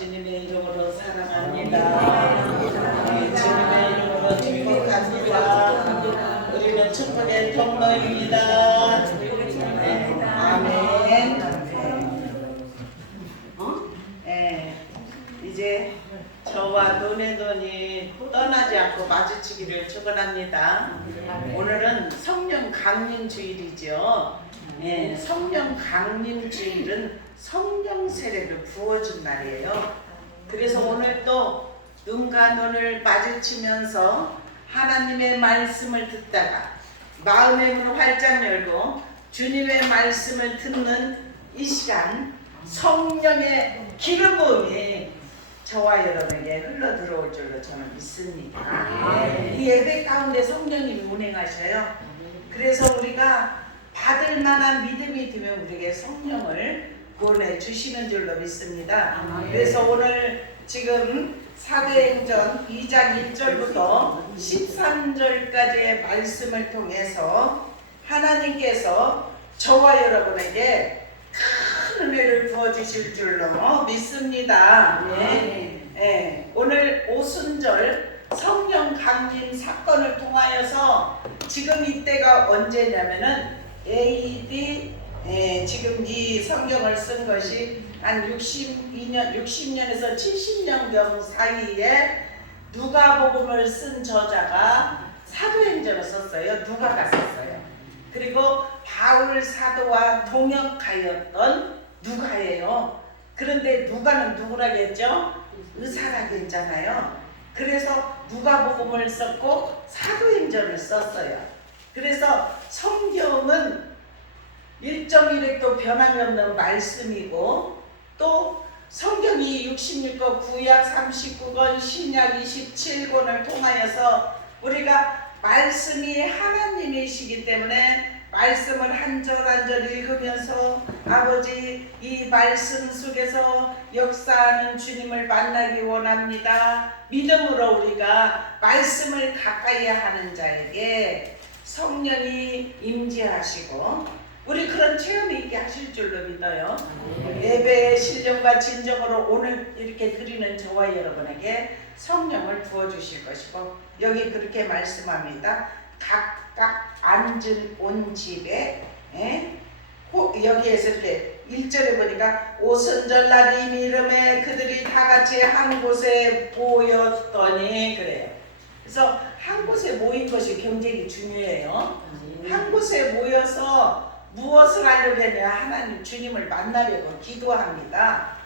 주님의 이름으로 사랑합니다. 주님의 이름으로 축복합니다. 우리는 축복의 통로입니다. 아멘. 이제 저와 눈의 눈이 떠나지 않고 마주치기를 축원합니다. 오늘은 성령 강림 주일이죠. 성령 강림 주일은 성령 세례를 부어준 날이에요. 그래서 오늘 또 눈과 눈을 마주치면서 하나님의 말씀을 듣다가 마음의 문을 활짝 열고 주님의 말씀을 듣는 이 시간, 성령의 기름 부음이 저와 여러분에게 흘러 들어올 줄로 저는 믿습니다. 이 예배 가운데 성령님이 운행하셔요. 그래서 우리가 받을 만한 믿음이 들면 우리에게 성령을 보내주시는 줄로 믿습니다. 그래서 오늘 지금 사도행전 2장 1절부터 13절까지의 말씀을 통해서 하나님께서 저와 여러분에게 큰 은혜를 부어주실 줄로 믿습니다. 오늘 오순절 성령 강림 사건을 통하여서 지금 이때가 언제냐면은 AD 지금 이 성경을 쓴 것이 한 60년에서 70년경 사이에 누가복음을 쓴 저자가 사도행전을 썼어요. 누가가 썼어요. 그리고 바울 사도와 동역하였던 누가예요. 그런데 누가는 누구라겠죠? 의사라겠잖아요. 그래서 누가복음을 썼고 사도행전을 썼어요. 그래서 성경은 1.1획도 변함이 없는 말씀이고 또 성경이 66권, 구약 39권, 신약 27권을 통하여서 우리가 말씀이 하나님이시기 때문에 말씀을 한 절 한 절 읽으면서 아버지 이 말씀 속에서 역사하는 주님을 만나기 원합니다. 믿음으로 우리가 말씀을 가까이 하는 자에게 성령이 임재하시고 우리 그런 체험이 있게 하실 줄로 믿어요. 예배의 신령과 진정으로 오늘 이렇게 드리는 저와 여러분에게 성령을 부어주실 것이고 여기 그렇게 말씀합니다. 각각 앉은 온 집에 여기에서 이렇게 1절에 보니까 오순절날 이 이름에 그들이 다 같이 한 곳에 모였더니 그래요. 그래서 한 곳에 모인 것이 굉장히 중요해요. 한 곳에 모여서 무엇을 하려고 했냐? 하나님 주님을 만나려고 기도합니다.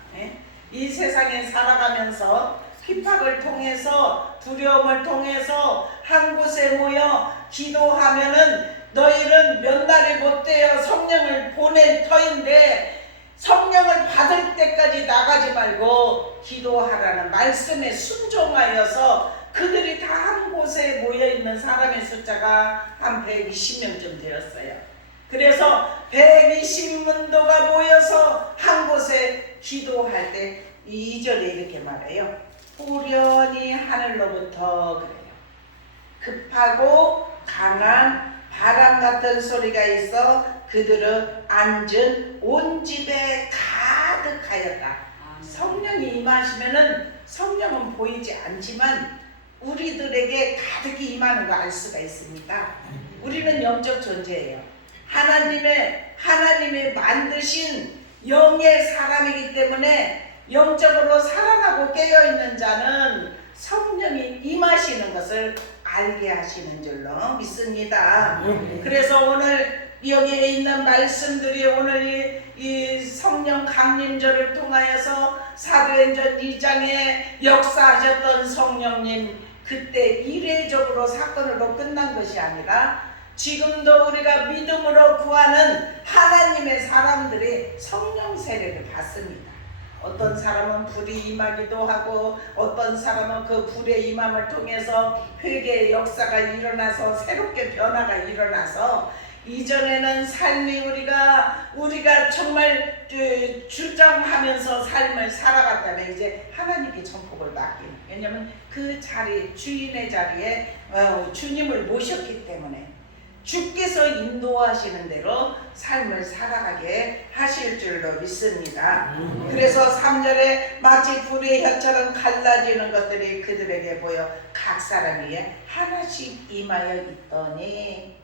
이 세상에 살아가면서 핍박을 통해서 두려움을 통해서 한 곳에 모여 기도하면은 너희는 몇 날이 못되어 성령을 보낼 터인데 성령을 받을 때까지 나가지 말고 기도하라는 말씀에 순종하여서 그들이 다 한 곳에 모여있는 사람의 숫자가 한 120명쯤 되었어요. 그래서 120문도가 모여서 한 곳에 기도할 때 2절에 이렇게 말해요. 후련히 하늘로부터 그래요. 급하고 강한 바람 같은 소리가 있어 그들은 앉은 온 집에 가득하였다. 성령이 임하시면은 성령은 보이지 않지만 우리들에게 가득히 임하는 거 알 수가 있습니다. 우리는 영적 존재예요. 하나님의 만드신 영의 사람이기 때문에 영적으로 살아나고 깨어있는 자는 성령이 임하시는 것을 알게 하시는 줄로 믿습니다. 그래서 오늘 여기에 있는 말씀들이 오늘 이 성령 강림절을 통하여서 사도행전 2장에 역사하셨던 성령님 그때 이례적으로 사건으로 끝난 것이 아니라 지금도 우리가 믿음으로 구하는 하나님의 사람들이 성령 세례를 받습니다. 어떤 사람은 불이 임하기도 하고 어떤 사람은 그 불의 임함을 통해서 회개의 역사가 일어나서 새롭게 변화가 일어나서 이전에는 삶이 우리가 정말 주장하면서 삶을 살아갔다면 이제 하나님께 전폭을 맡기는, 왜냐하면 그 자리 주인의 자리에 주님을 모셨기 때문에 주께서 인도하시는 대로 삶을 살아가게 하실 줄로 믿습니다. 그래서 3절에 마치 불의 혀처럼 갈라지는 것들이 그들에게 보여 각 사람 위에 하나씩 임하여 있더니,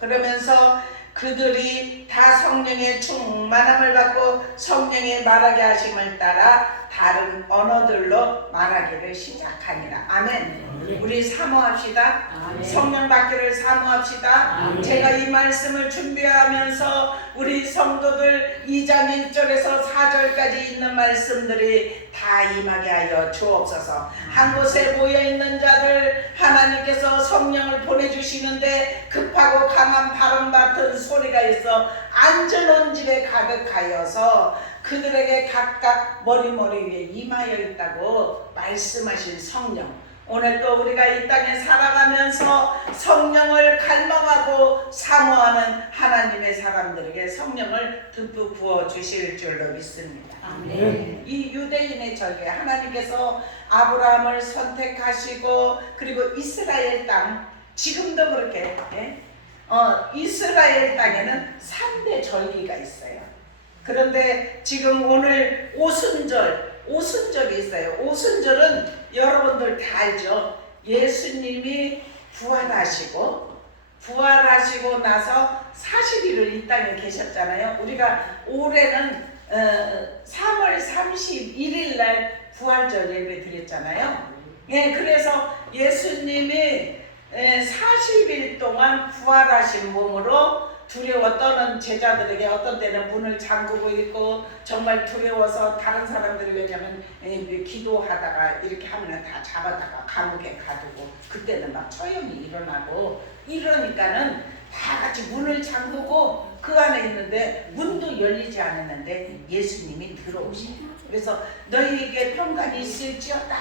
그러면서 그들이 다 성령의 충만함을 받고 성령의 말하게 하심을 따라 다른 언어들로 말하기를 시작하니라. 아멘. 우리 사모합시다. 성령 받기를 사모합시다. 제가 이 말씀을 준비하면서 우리 성도들 2장 1절에서 4절까지 있는 말씀들이 다 임하게 하여 주옵소서. 한 곳에 모여있는 자들 하나님께서 성령을 보내주시는데 급하고 강한 바람 같은 소리가 있어 안전한 집에 가득하여서 그들에게 각각 머리 위에 임하여 있다고 말씀하신 성령, 오늘 또 우리가 이 땅에 살아가면서 성령을 갈망하고 사모하는 하나님의 사람들에게 성령을 듬뿍 부어주실 줄로 믿습니다. 아멘. 이 유대인의 절개, 하나님께서 아브라함을 선택하시고 그리고 이스라엘 땅, 지금도 그렇게 이스라엘 땅에는 3대 절기가 있어요. 그런데 지금 오늘 오순절이 있어요. 오순절은 여러분들 다 알죠. 예수님이 부활하시고 나서 40일을 이 땅에 계셨잖아요. 우리가 올해는 3월 31일 날 부활절 예배 드렸잖아요. 그래서 예수님이 40일 동안 부활하신 몸으로 두려워 떠는 제자들에게 어떤 때는 문을 잠그고 있고 정말 두려워서 다른 사람들이 왜냐면 기도하다가 이렇게 하면 다 잡아다가 감옥에 가두고 그때는 막 처형이 일어나고 이러니까는 다 같이 문을 잠그고 그 안에 있는데 문도 열리지 않았는데 예수님이 들어오시고 그래서 너희에게 평강이 있을지어다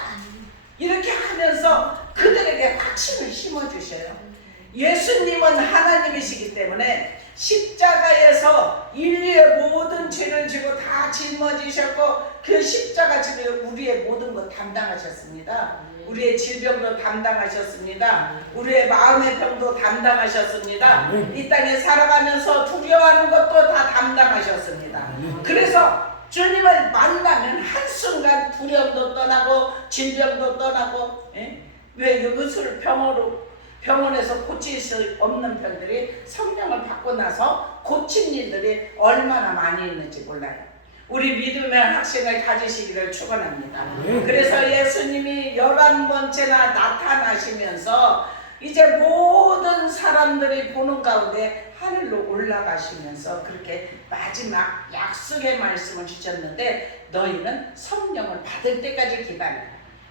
이렇게 하면서 그들에게 확신을 심어주셔요. 예수님은 하나님이시기 때문에 십자가에서 인류의 모든 죄를 지고 다 짊어지셨고 그 십자가 집에 우리의 모든 것 담당하셨습니다. 우리의 질병도 담당하셨습니다. 우리의 마음의 병도 담당하셨습니다. 이 땅에 살아가면서 두려워하는 것도 다 담당하셨습니다. 그래서 주님을 만나면 한순간 두려움도 떠나고 질병도 떠나고 왜 의술 병원에서 고칠 수 없는 병들이 성령을 받고 나서 고친 일들이 얼마나 많이 있는지 몰라요. 우리 믿음의 확신을 가지시기를 축원합니다. 그래서 예수님이 11번째나 나타나시면서 이제 모든 사람들이 보는 가운데 하늘로 올라가시면서 그렇게 마지막 약속의 말씀을 주셨는데 너희는 성령을 받을 때까지 기다려.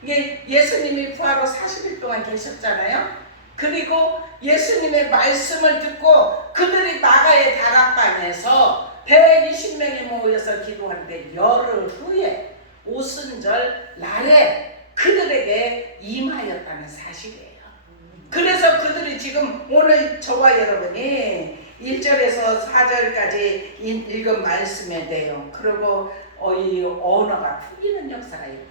이게 예수님이 부활 후 40일 동안 계셨잖아요. 그리고 예수님의 말씀을 듣고 그들이 마가의 다락방에서 120명이 모여서 기도하는데 열흘 후에 오순절 날에 그들에게 임하였다는 사실이에요. 그래서 그들이 지금 오늘 저와 여러분이 1절에서 4절까지 읽은 말씀의 내용 그리고 이 언어가 풀리는 역사가 일어났어요.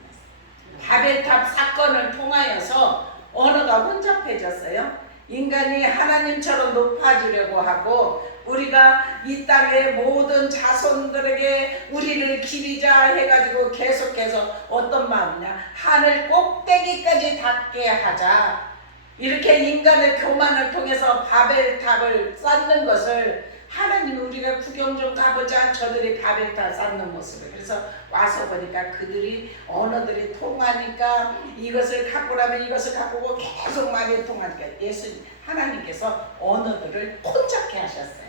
바벨탑 사건을 통하여서 언어가 혼잡해졌어요. 인간이 하나님처럼 높아지려고 하고 우리가 이 땅의 모든 자손들에게 우리를 기리자 해가지고 계속해서 어떤 마음이냐 하늘 꼭대기까지 닿게 하자 이렇게 인간의 교만을 통해서 바벨탑을 쌓는 것을 하나님이 우리가 구경 좀 가보자 저들이 바벨탑 쌓는 모습을 그래서 와서 보니까 그들이 언어들이 통하니까 이것을 갖고라면 이것을 갖고 오고 계속 말이 통하니까 예수님 하나님께서 언어들을 혼잡케 하셨어요.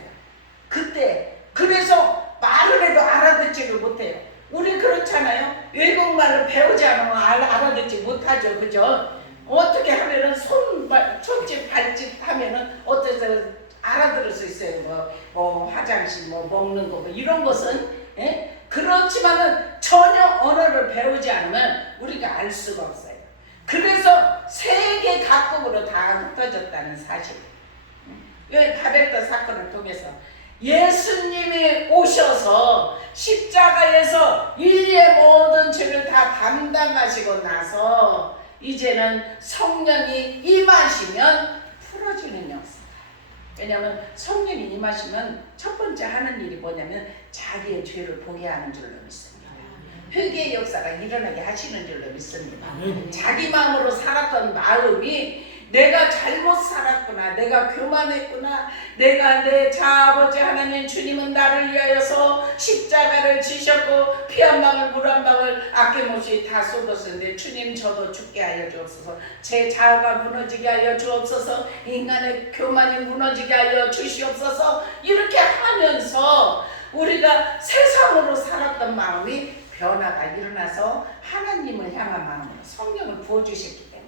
그때 그래서 말을 해도 알아듣지를 못해요. 우리 그렇잖아요. 외국말을 배우지 않으면 알아듣지 못하죠. 그죠? 어떻게 하면은 손짓 발짓 하면은 어때서 알아들을 수 있어요. 뭐 화장실 뭐 먹는 거 뭐 이런 것은 그렇지만은 전혀 언어를 배우지 않으면 우리가 알 수가 없어요. 그래서 세계 각국으로 다 흩어졌다는 사실. 왜 바벨탑 사건을 통해서 예수님이 오셔서 십자가에서 인류의 모든 죄를 다 담당하시고 나서 이제는 성령이 임하시면 풀어주는 역사. 왜냐하면 성령이 임하시면 첫 번째 하는 일이 뭐냐면 자기의 죄를 보게 하는 줄로 믿습니다. 회개의 역사가 일어나게 하시는 줄로 믿습니다. 자기 마음으로 살았던 마음이 내가 잘못 살았구나, 내가 교만했구나, 내가 내 아버지 하나님 주님은 나를 위하여서 십자가를 지셨고 피 한 방울 물 한 방울 아낌없이 다 쏟았는데 주님 저도 죽게 하여 주옵소서, 제 자아가 무너지게 하여 주옵소서, 인간의 교만이 무너지게 하여 주시옵소서. 이렇게 하면서 우리가 세상으로 살았던 마음이 변화가 일어나서 하나님을 향한 마음으로 성령을 부어주셨기 때문에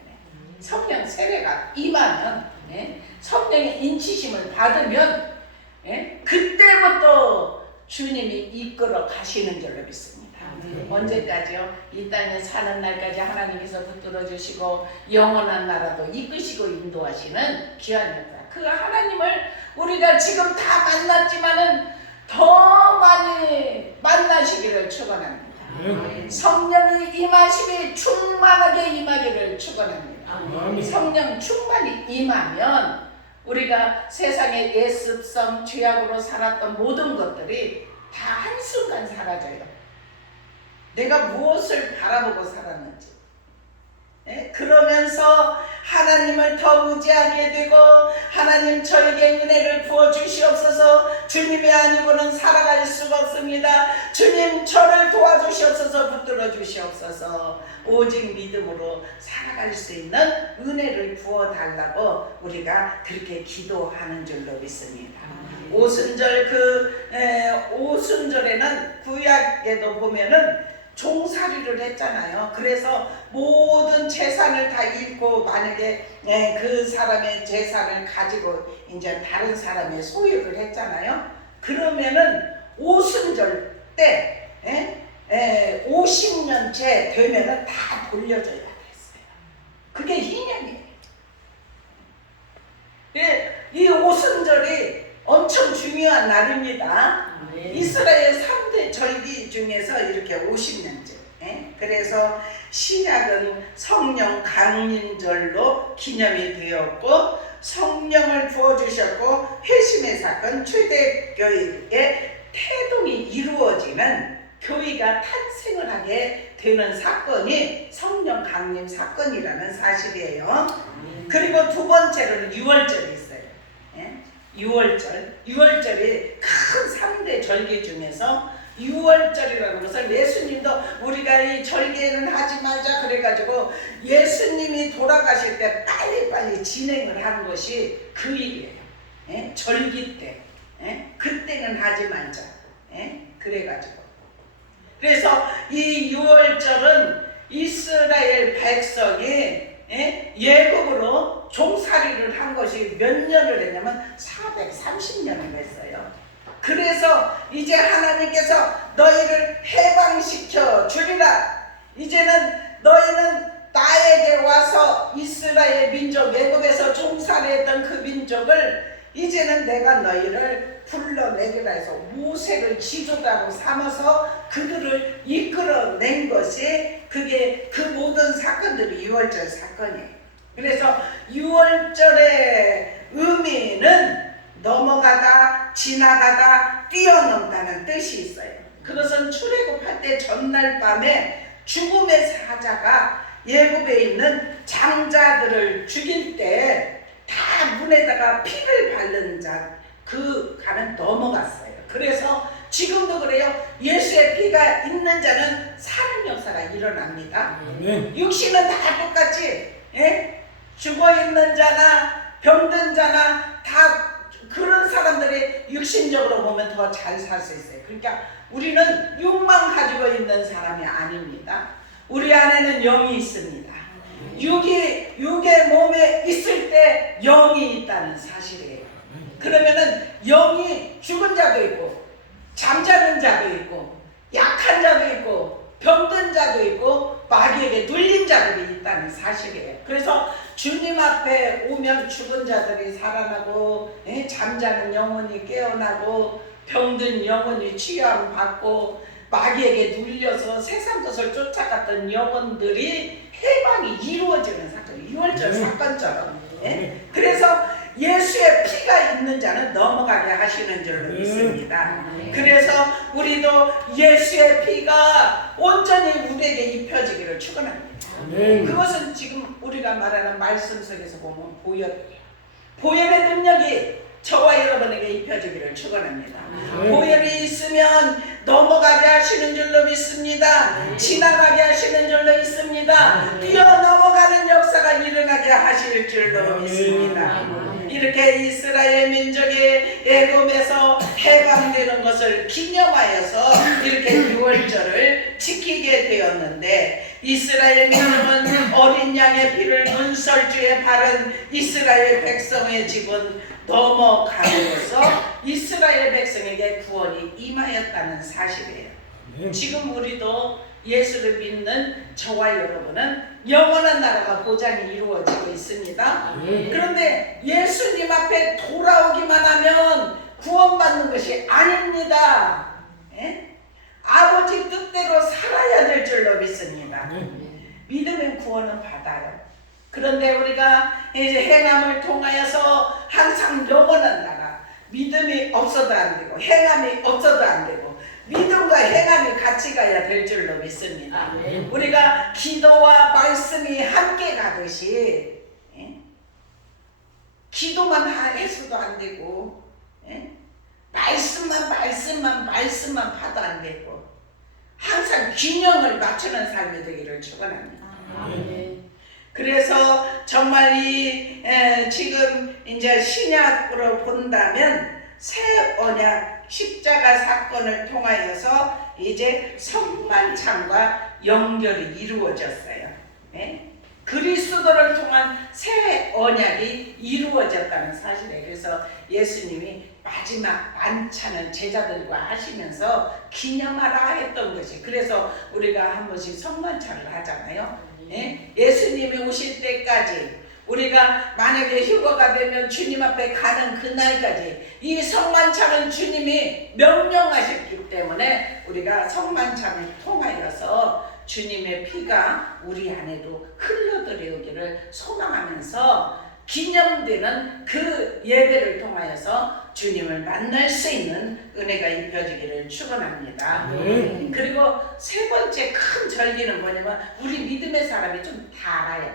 성령 세례가 임하면, 성령의 인치심을 받으면, 그때부터 주님이 이끌어 가시는 줄로 믿습니다. 언제까지요? 이 땅에 사는 날까지 하나님께서 붙들어 주시고 영원한 나라도 이끄시고 인도하시는 귀한 역사. 그 하나님을 우리가 지금 다 만났지만은 더 많이 만나시기를 축원합니다. 성령이 임하심이 충만하게 임하기를 축원합니다. 성령 충만히 임하면 우리가 세상의 예습성 죄악으로 살았던 모든 것들이 다 한순간 사라져요. 내가 무엇을 바라보고 살았는지. 그러면서 하나님을 더 의지하게 되고, 하나님 저에게 은혜를 부어주시옵소서, 주님이 아니고는 살아갈 수가 없습니다. 주님 저를 도와주시옵소서, 붙들어 주시옵소서. 오직 믿음으로 살아갈 수 있는 은혜를 부어달라고 우리가 그렇게 기도하는 줄로 믿습니다. 오순절, 오순절에는 구약에도 보면은 종살이를 했잖아요. 그래서 모든 재산을 다 잃고 만약에 그 사람의 재산을 가지고 이제 다른 사람의 소유를 했잖아요. 그러면은 오순절 때 50년째 되면은 다 돌려줘야 했어요. 그게 희년이에요. 이 오순절이 엄청 중요한 날입니다. 이스라엘 3대 절기 중에서 이렇게 50년째. 그래서 신약은 성령 강림절로 기념이 되었고, 성령을 부어주셨고 회심의 사건, 초대교회의 태동이 이루어지는 교회가 탄생을 하게 되는 사건이 성령 강림 사건이라는 사실이에요. 그리고 두 번째로는 유월절이 있어요. 유월절이 큰 3대 절기 중에서 유월절이라는 것을 예수님도 우리가 이 절기에는 하지 말자 그래가지고 예수님이 돌아가실 때 빨리빨리 진행을 한 것이 그 일이에요. 절기 때. 그때는 하지 말자. 그래가지고. 그래서 이 유월절은 이스라엘 백성이 예국으로 종살이를 한 것이 몇 년을 했냐면 430년을 했어요. 그래서 이제 하나님께서 너희를 해방시켜 주리라. 이제는 너희는 나에게 와서 이스라엘 민족, 애굽에서 종살이했던 그 민족을 이제는 내가 너희를 불러내리라 해서 모세를 지도자로 삼아서 그들을 이끌어낸 것이 그게 그 모든 사건들이 유월절 사건이에요. 그래서 유월절의 의미는 넘어가다, 지나가다, 뛰어넘다는 뜻이 있어요. 그것은 출애굽할 때 전날 밤에 죽음의 사자가 예굽에 있는 장자들을 죽일 때 다 문에다가 피를 바른 자, 그 가는 넘어갔어요. 그래서 지금도 그래요. 예수의 피가 있는 자는 사는 역사가 일어납니다. 육신은 다 똑같이 죽어있는 자나 병든 자나 다 그런 사람들이 육신적으로 보면 더 잘 살 수 있어요. 그러니까 우리는 육만 가지고 있는 사람이 아닙니다. 우리 안에는 영이 있습니다. 육의 몸에 있을 때 영이 있다는 사실이에요. 그러면은 영이 죽은 자도 있고 잠자는 자도 있고 약한 자도 있고 병든 자도 있고 마귀에게 눌린 자들이 있다는 사실이에요. 그래서 주님 앞에 오면 죽은 자들이 살아나고 잠자는 영혼이 깨어나고 병든 영혼이 치유함 받고 마귀에게 눌려서 세상 것을 쫓아갔던 영혼들이 해방이 이루어지는 사건, 유월절 사건처럼. 그래서 예수의 피가 있는 자는 넘어가게 하시는 줄로 믿습니다. 그래서 우리도 예수의 피가 온전히 우리에게 입혀지기를 축원합니다. 그것은 지금 우리가 말하는 말씀 속에서 보면 보혈의 능력이 저와 여러분에게 입혀지기를 축원합니다. 보혈이 있으면 넘어가게 하시는 줄로 믿습니다. 지나가게 하시는 줄로 믿습니다. 뛰어넘어가는 역사가 일어나게 하실 줄로 믿습니다. 이렇게 이스라엘 민족이 애굽에서 해방되는 것을 기념하여서 이렇게 6월절을 지키게 되었는데, 이스라엘 민족은 어린 양의 피를 문설주에 바른 이스라엘 백성의 집은 넘어감으로써 이스라엘 백성에게 구원이 임하였다는 사실이에요. 지금 우리도 예수를 믿는 저와 여러분은 영원한 나라가 보장이 이루어지고 있습니다. 그런데 예수님 앞에 돌아오기만 하면 구원받는 것이 아닙니다. 아버지 뜻대로 살아야 될 줄로 믿습니다. 믿으면 구원은 받아요. 그런데 우리가 이제 행함을 통하여서 항상 영원한 나라, 믿음이 없어도 안 되고 행함이 없어도 안 되고 믿음과 행함이 같이 가야 될 줄로 믿습니다. 우리가 기도와 말씀이 함께 가듯이 기도만 해서도 안 되고 말씀만 봐도 안 되고 항상 균형을 맞추는 삶이 되기를 축원합니다. 그래서 정말 이 지금 이제 신약으로 본다면 새 언약 십자가 사건을 통하여서 이제 성만찬과 연결이 이루어졌어요. 그리스도를 통한 새 언약이 이루어졌다는 사실이에요. 그래서 예수님이 마지막 만찬을 제자들과 하시면서 기념하라 했던 것이, 그래서 우리가 한 번씩 성만찬을 하잖아요. 예수님이 오실 때까지, 우리가 만약에 휴거가 되면 주님 앞에 가는 그날까지 이 성만찬은 주님이 명령하셨기 때문에 우리가 성만찬을 통하여서 주님의 피가 우리 안에도 흘러들어오기를 소망하면서 기념되는 그 예배를 통하여서 주님을 만날 수 있는 은혜가 입혀지기를 축원합니다. 그리고 세 번째 큰 절기는 뭐냐면 우리 믿음의 사람이 좀 다 알아야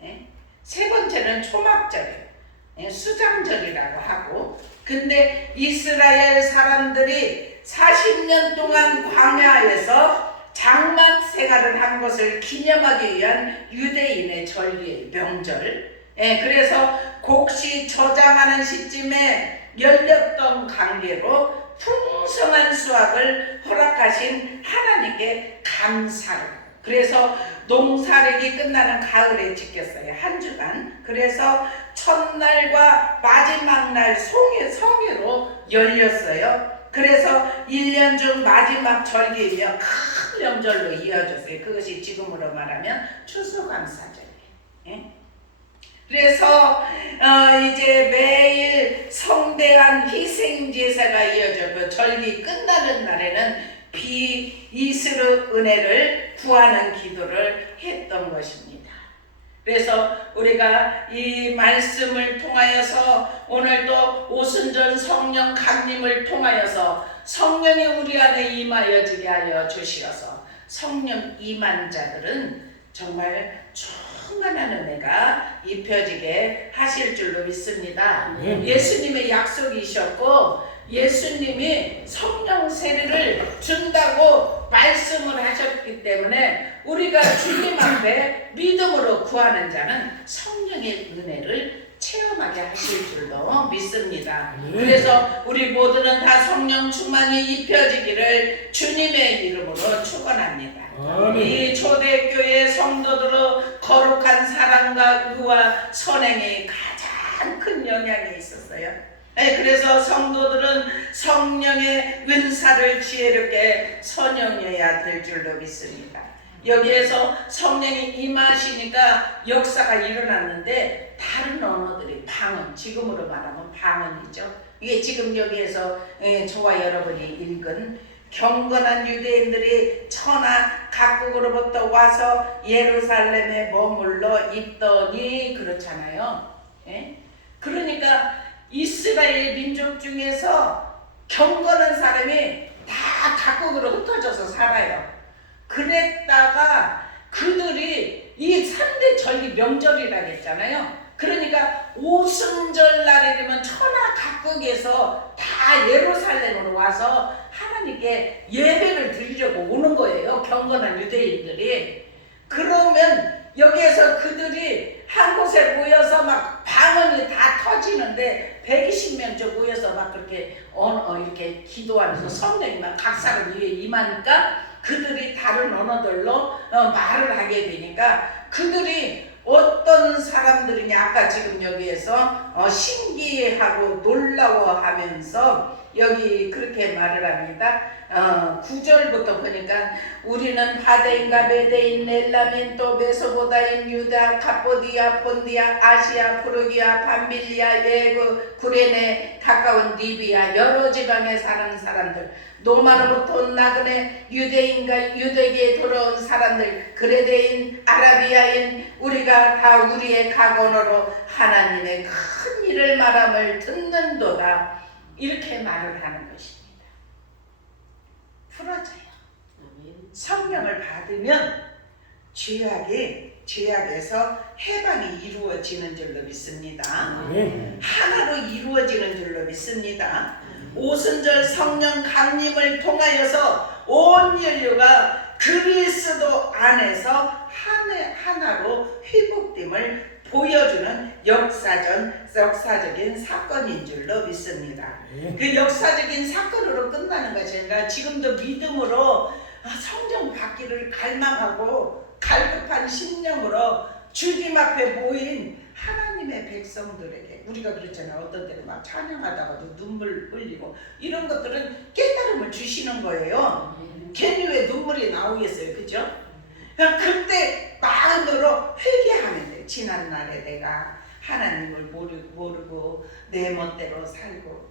돼요. 세 번째는 초막절이에요. 수장절이라고 하고, 근데 이스라엘 사람들이 40년 동안 광야에서 장막 생활을 한 것을 기념하기 위한 유대인의 절기, 명절. 그래서 곡식 저장하는 시점에 열렸던 관계로 풍성한 수확을 허락하신 하나님께 감사를, 그래서 농사력이 끝나는 가을에 지켰어요. 한 주간. 그래서 첫날과 마지막 날 성회로 열렸어요. 그래서 1년 중 마지막 절기이며 큰 명절로 이어졌어요. 그것이 지금으로 말하면 추수감사절이에요. 그래서 이제 매일 성대한 희생제사가 이어졌고, 절기 끝나는 날에는 비이스르 은혜를 구하는 기도를 했던 것입니다. 그래서 우리가 이 말씀을 통하여서 오늘도 오순절 성령 강림을 통하여서 성령이 우리 안에 임하여지게 하여 주시어서 성령 임한 자들은 정말 충만한 은혜가 입혀지게 하실 줄로 믿습니다. 예수님의 약속이셨고 예수님이 성령 세례를 준다고 말씀을 하셨기 때문에 우리가 주님 앞에 믿음으로 구하는 자는 성령의 은혜를 체험하게 하실 줄로 믿습니다. 그래서 우리 모두는 다 성령 충만이 입혀지기를 주님의 이름으로 축원합니다. 이 초대교회 성도들의 거룩한 사랑과 의와 선행이 가장 큰 영향이 있었어요. 그래서 성도들은 성령의 은사를 지혜롭게 선용해야 될 줄로 믿습니다. 여기에서 성령이 임하시니까 역사가 일어났는데, 다른 언어들이 방언, 지금으로 말하면 방언이죠. 이게 지금 여기에서 저와 여러분이 읽은 경건한 유대인들이 천하 각국으로부터 와서 예루살렘에 머물러 있더니, 그렇잖아요. 그러니까 이스라엘 민족 중에서 경건한 사람이 다 각국으로 흩어져서 살아요. 그랬다가 그들이 이 3대 절기 명절이라고 했잖아요. 그러니까 오순절 날이 되면 천하 각국에서 다 예루살렘으로 와서 하나님께 예배를 드리려고 오는 거예요. 경건한 유대인들이. 그러면 여기에서 그들이 한 곳에 모여서 막 방언이 다 터지는데 120명째 모여서 막 그렇게 이렇게 기도하면서 성령이 막 각 사람 위에 임하니까 그들이 다른 언어들로 말을 하게 되니까 그들이 어떤 사람들이냐, 아까 지금 여기에서 신기해하고 놀라워하면서 여기 그렇게 말을 합니다. 9절부터 보니까 우리는 바데인과 메데인, 엘라민, 또 메소보다임, 유다, 갑보디아, 본디아, 아시아, 프루기아, 밤빌리아, 예구, 구레네, 가까운 리비아 여러 지방에 사는 사람들, 노마로부터 온 나그네, 유대인과 유대계에 돌아온 사람들, 그레데인, 아라비아인, 우리가 다 우리의 각 언어로 하나님의 큰 일을 말함을 듣는도다. 이렇게 말을 하는 것입니다. 풀어져요. 성령을 받으면 죄악에서 해방이 이루어지는 줄로 믿습니다. 하나로 이루어지는 줄로 믿습니다. 오순절 성령 강림을 통하여서 온 인류가 그리스도 안에서 하나로 회복됨을 보여주는 역사적인 사건인 줄로 믿습니다. 그 역사적인 사건으로 끝나는 것이 아니라 지금도 믿음으로 성령 받기를 갈망하고 갈급한 심령으로 주님 앞에 모인 하나님의 백성들에게, 우리가 그렇잖아요. 어떤 때는 막 찬양하다가도 눈물 흘리고 이런 것들은 깨달음을 주시는 거예요. 괜히 왜 눈물이 나오겠어요, 그죠? 그때 마음으로 회개하면 돼요. 지난날에 내가 하나님을 모르고 내 멋대로 살고,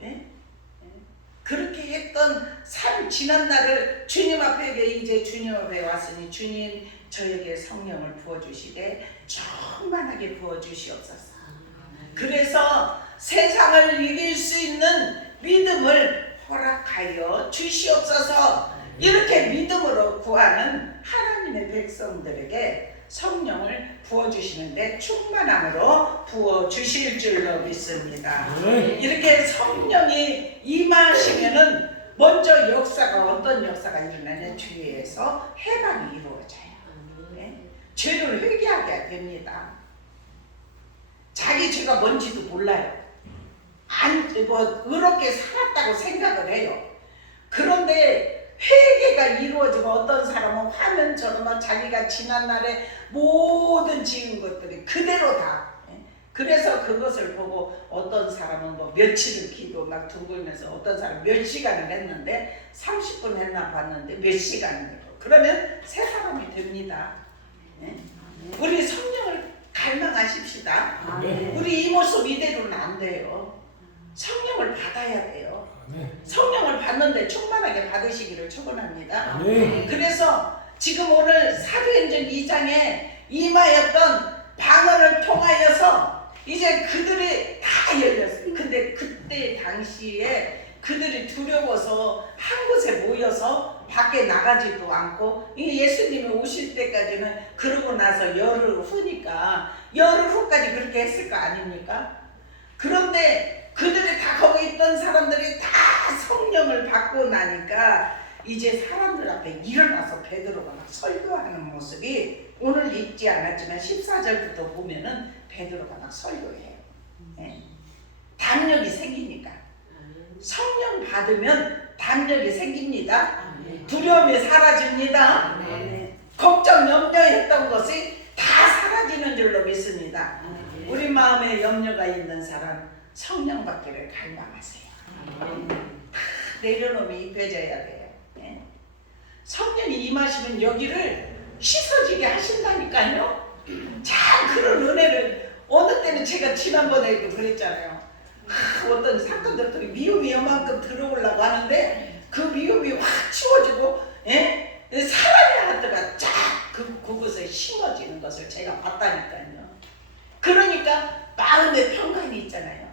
그렇게 했던 삶, 지난날을 주님 앞에 이제 주님 앞에 왔으니 주님 저에게 성령을 부어주시되 충만하게 부어주시옵소서. 그래서 세상을 이길 수 있는 믿음을 허락하여 주시옵소서. 이렇게 믿음으로 구하는 하나님의 백성들에게 성령을 부어주시는데 충만함으로 부어주실 줄로 믿습니다. 이렇게 성령이 임하시면은 먼저 역사가, 어떤 역사가 일어나냐, 죄에서 해방이 이루어져요. 죄를 회개하게 됩니다. 자기 죄가 뭔지도 몰라요. 의롭게 살았다고 생각을 해요. 그런데 회개가 이루어지면 어떤 사람은 화면처럼 자기가 지난날에 모든 지은 것들이 그대로 다. 그래서 그것을 보고 어떤 사람은 뭐 며칠을 기도 막 둥글면서, 어떤 사람은 몇 시간을 했는데 30분 했나 봤는데 몇 시간을 해도, 그러면 새 사람이 됩니다. 우리 성령을 갈망하십시다. 우리 이 모습 이대로는 안 돼요. 성령을 받아야 돼요. 성령을 받는데 충만하게 받으시기를 축원합니다. 그래서 지금 오늘 사도행전 2장에 임하였던 방언을 통하여서 이제 그들이 다 열렸어요. 근데 그때 당시에 그들이 두려워서 한 곳에 모여서 밖에 나가지도 않고, 예수님이 오실 때까지는, 그러고 나서 열흘 후니까 열흘 후까지 그렇게 했을 거 아닙니까? 그런데 그들이 다 거기 있던 사람들이 다 성령을 받고 나니까 이제 사람들 앞에 일어나서 베드로가 막 설교하는 모습이 오늘 읽지 않았지만 14절부터 보면은 베드로가 막 설교해요. 담력이 생기니까. 성령 받으면 담력이 생깁니다. 두려움이 사라집니다. 걱정, 염려했던 것이 다 사라지는 줄로 믿습니다. 우리 마음에 염려가 있는 사람 성령 받기를 갈망하세요. 내려놓으면 입혀져야 돼요. 성령이 임하시면 여기를 씻어지게 하신다니까요. 참 그런 은혜를, 어느 때는 제가 지난번에도 그랬잖아요. 어떤 사건들 미움이 요만큼 들어오려고 하는데 그 미움이 확 치워지고, 사람의 하트가 쫙 그곳에 심어지는 것을 제가 봤다니까요. 그러니까 마음의 평강이 있잖아요.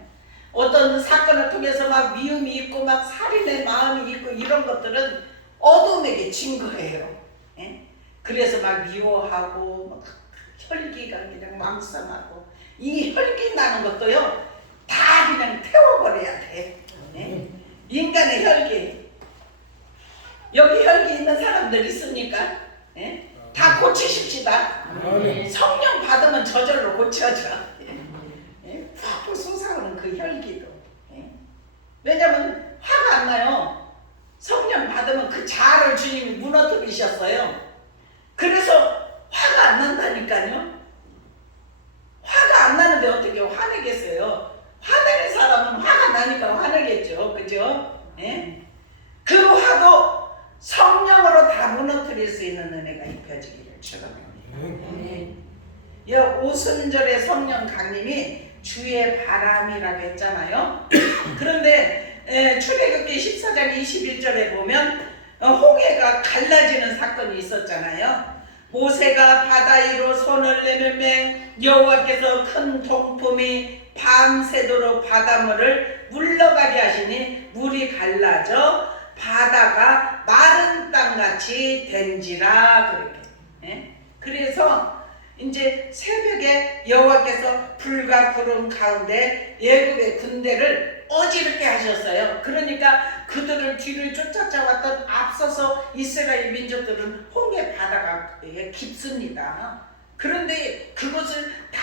어떤 사건을 통해서 막 미움이 있고 막 살인의 마음이 있고 이런 것들은 어둠에게 진 거예요. 예? 그래서 막 미워하고 막 혈기가 그냥 왕성하고 이 혈기 나는 것도요 다 그냥 태워버려야 돼. 예? 인간의 혈기. 여기 혈기 있는 사람들 있습니까? 예? 다 고치십시다. 성령 받으면 저절로 고쳐져. 예? 팍 솟아오는 그 혈기도. 예? 왜냐면 화가 안 나요. 성령 받으면 그 자아를 주님이 무너뜨리셨어요. 그래서 화가 안 난다니까요. 화가 안 나는데 어떻게 화내겠어요? 화내는 사람은 화가 나니까 화내겠죠. 그죠? 예? 그 화도 성령으로 다 무너뜨릴 수 있는 은혜가 입혀지기를 축원합니다. 오순절의 성령 강림이 주의 바람이라고 했잖아요. 그런데 출애굽기 14장 21절에 보면 홍해가 갈라지는 사건이 있었잖아요. 모세가 바다 위로 손을 내밀매 여호와께서 큰 동품이 밤새도록 바닷물을 물러가게 하시니 물이 갈라져 바다가 마른 땅같이 된지라 그렇게. 예? 그래서 이제 새벽에 여호와께서 불과 구름 가운데 애굽의 군대를 어지럽게 하셨어요. 그러니까 그들을 뒤를 쫓아왔던 앞서서 이스라엘 민족들은 홍해 바다가 깊습니다. 그런데 그것을 다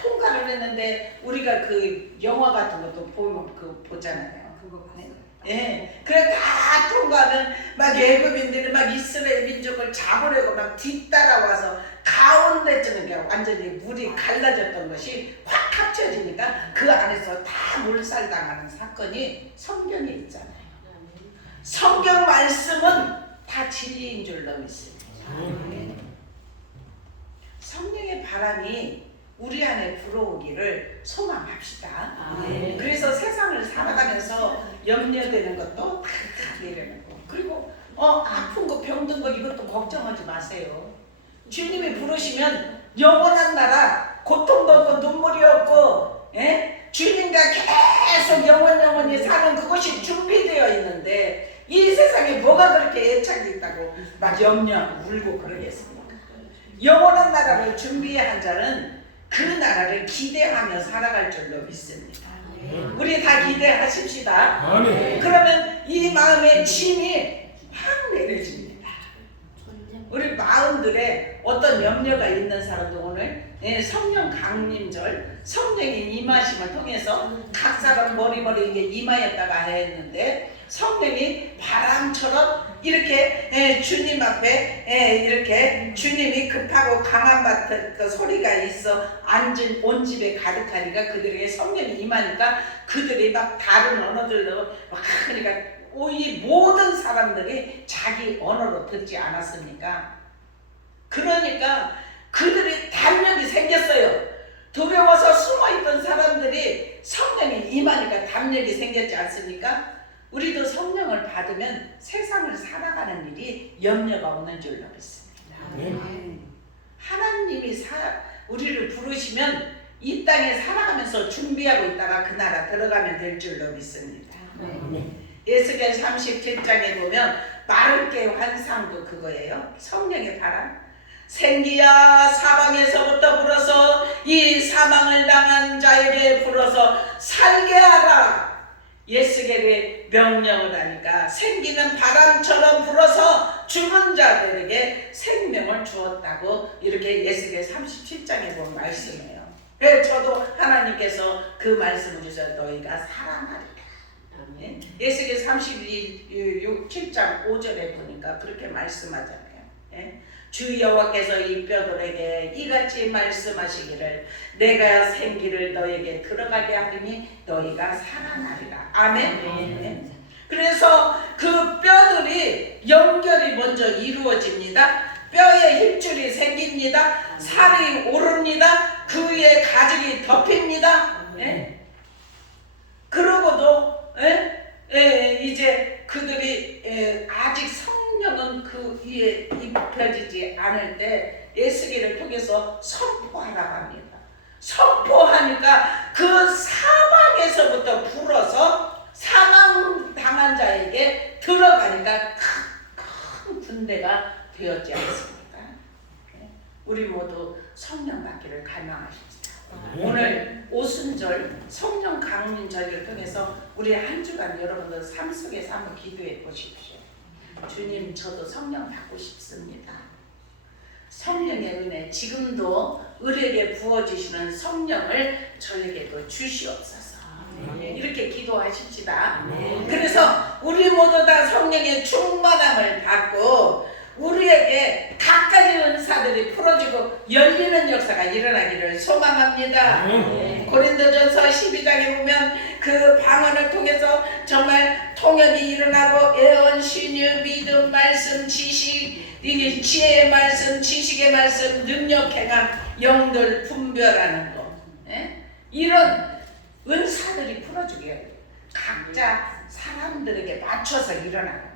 통과를 했는데 우리가 그 영화 같은 것도 보면 보잖아요. 그거 봤어요. 예, 그래 다 통과하면 막 애굽인들이 막 이스라엘 민족을 잡으려고 막 뒤따라와서 가운데쯤에 완전히 물이 갈라졌던 것이 확 합쳐지니까 그 안에서 다 몰살당하는 사건이 성경에 있잖아요. 성경 말씀은 다 진리인 줄로 믿습니다. 성령의 바람이 우리 안에 불어오기를 소망합시다. 그래서 세상을 살아가면서 염려되는 것도 다 내려놓고, 그리고 아픈 거 병든 거 이것도 걱정하지 마세요. 주님이 부르시면 영원한 나라, 고통도 없고 눈물이 없고, 예? 주님과 계속 영원히 사는 그것이 준비되어 있는데 이 세상에 뭐가 그렇게 애착이 있다고 막 염려하고 울고 그러겠습니까? 영원한 나라를 준비한 자는 그 나라를 기대하며 살아갈 줄로 믿습니다. 우리 다 기대하십시다. 그러면 이 마음의 짐이 확 내려집니다. 우리 마음들에 어떤 염려가 있는 사람도 오늘 성령 강림절, 성령의 임하심을 통해서 각 사람 머리머리 이게 임하였다가 했는데 성령이 바람처럼 이렇게 주님 앞에 이렇게 주님이 급하고 강한 같은 그 소리가 있어 앉은 온 집에 가득하니까 그들에게 성령이 임하니까 그들이 막 다른 언어들로 막 그러니까 이 모든 사람들이 자기 언어로 듣지 않았습니까? 그러니까 그들이 담력이 생겼어요. 두려워서 숨어있던 사람들이 성령이 임하니까 담력이 생겼지 않습니까? 우리도 성령을 받으면 세상을 살아가는 일이 염려가 없는 줄로 믿습니다. 하나님이 우리를 부르시면 이 땅에 살아가면서 준비하고 있다가 그 나라 들어가면 될 줄로 믿습니다. 에스겔 37장에 보면 마른깨 환상도 그거예요. 성령의 바람. 생기야 사방에서부터 불어서 이 사망을 당한 자에게 불어서 살게 하라. 에스겔의 명령을 하니까 생기는 바람처럼 불어서 죽은 자들에게 생명을 주었다고 이렇게 에스겔 37장에 보면 말씀해요. 그래서 저도 하나님께서 그 말씀을 주셔서 너희가 살아나리라. 에스겔 37장 5절에 보니까 그렇게 말씀하잖아요. 주 여호와께서 이 뼈들에게 이같이 말씀하시기를 내가 생기를 너에게 들어가게 하리니 너희가 살아나리라. 아멘. 그래서 그 뼈들이 연결이 먼저 이루어집니다. 뼈에 힘줄이 생깁니다. 살이 오릅니다. 그 위에 가죽이 덮입니다. 그러고도 이제 그들이 아직 성령은 그 위에 입혀지지 않을 때 에스겔을 통해서 선포하라고 합니다. 기도하니까 그 사막에서부터 불어서 사망 당한 자에게 들어가니까 큰 군대가 되었지 않습니까? 우리 모두 성령 받기를 갈망하십시다. 오늘 오순절 성령 강림 절기를 통해서 우리 한 주간 여러분들 삶 속에서 한번 기도해 보십시오. 주님, 저도 성령 받고 싶습니다. 성령의 은혜, 지금도 우리에게 부어주시는 성령을 저에게도 주시옵소서. 이렇게 기도하십시다. 그래서 우리 모두 다 성령의 충만함을 받고 우리에게 각가지 은사들이 풀어지고 열리는 역사가 일어나기를 소망합니다. 고린도전서 12장에 보면 그 방언을 통해서 정말 통역이 일어나고 예언, 신유, 믿음, 말씀, 지식, 지혜의 말씀, 지식의 말씀, 능력, 행함, 영들 분별하는 것, 이런 은사들이 풀어주게 각자 사람들에게 맞춰서 일어나고,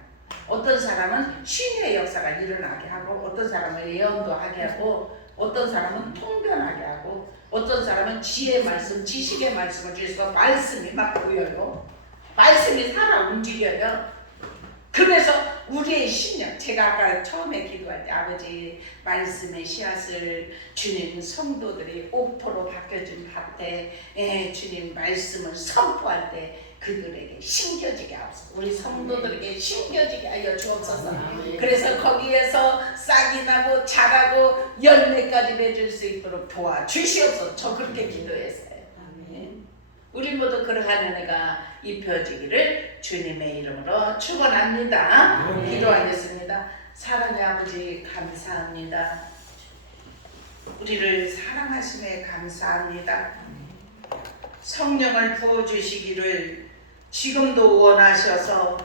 어떤 사람은 신의 역사가 일어나게 하고, 어떤 사람은 예언도 하게 하고, 어떤 사람은 통변하게 하고, 어떤 사람은 지혜의 말씀, 지식의 말씀을 주셔서 말씀이 막 보여요. 말씀이 살아 움직여요. 그래서 우리의 신령, 제가 아까 처음에 기도할 때 아버지 말씀의 씨앗을 주님 성도들이 옥토로 바뀌어진 밭에 주님 말씀을 선포할 때 그들에게 심겨지게 하옵소서. 우리 성도들에게 심겨지게 하여 주옵소서. 그래서 거기에서 싹이 나고 자라고 열매까지 맺을 수 있도록 도와주시옵소서. 저 그렇게 기도했어요. 우리 모두 그러한 은혜가 입혀지기를 주님의 이름으로 축원합니다. 기도하겠습니다. 사랑의 아버지, 감사합니다. 우리를 사랑하심에 감사합니다. 성령을 부어주시기를 지금도 원하셔서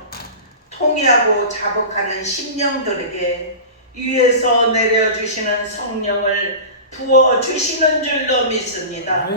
통회하고 자복하는 심령들에게 위에서 내려주시는 성령을 부어주시는 줄로 믿습니다.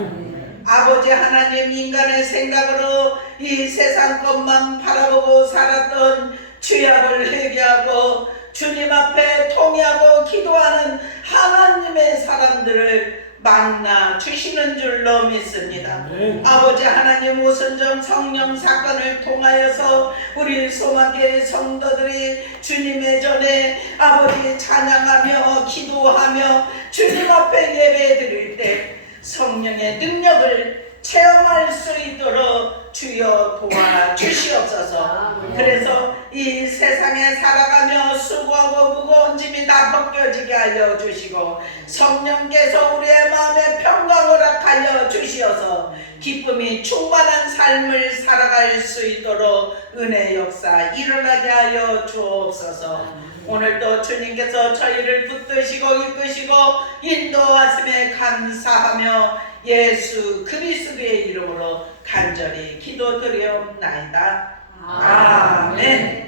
아버지 하나님, 인간의 생각으로 이 세상 것만 바라보고 살았던 죄악을 회개하고 주님 앞에 통회하고 기도하는 하나님의 사람들을 만나 주시는 줄로 믿습니다. 아버지 하나님, 오순절 성령 사건을 통하여서 우리 소망교회 성도들이 주님의 전에 아버지 찬양하며 기도하며 주님 앞에 예배 드릴 때 성령의 능력을 체험할 수 있도록 주여 도와주시옵소서. 그래서 이 세상에 살아가며 수고하고 무거운 짐이 다 벗겨지게 하여 주시고 성령께서 우리의 마음에 평강 허락하여 주시어서 기쁨이 충만한 삶을 살아갈 수 있도록 은혜 역사 일어나게 하여 주옵소서. 오늘도 주님께서 저희를 붙드시고 이끄시고 인도하심에 감사하며 예수 그리스도의 이름으로 간절히 기도드리옵나이다. 아멘.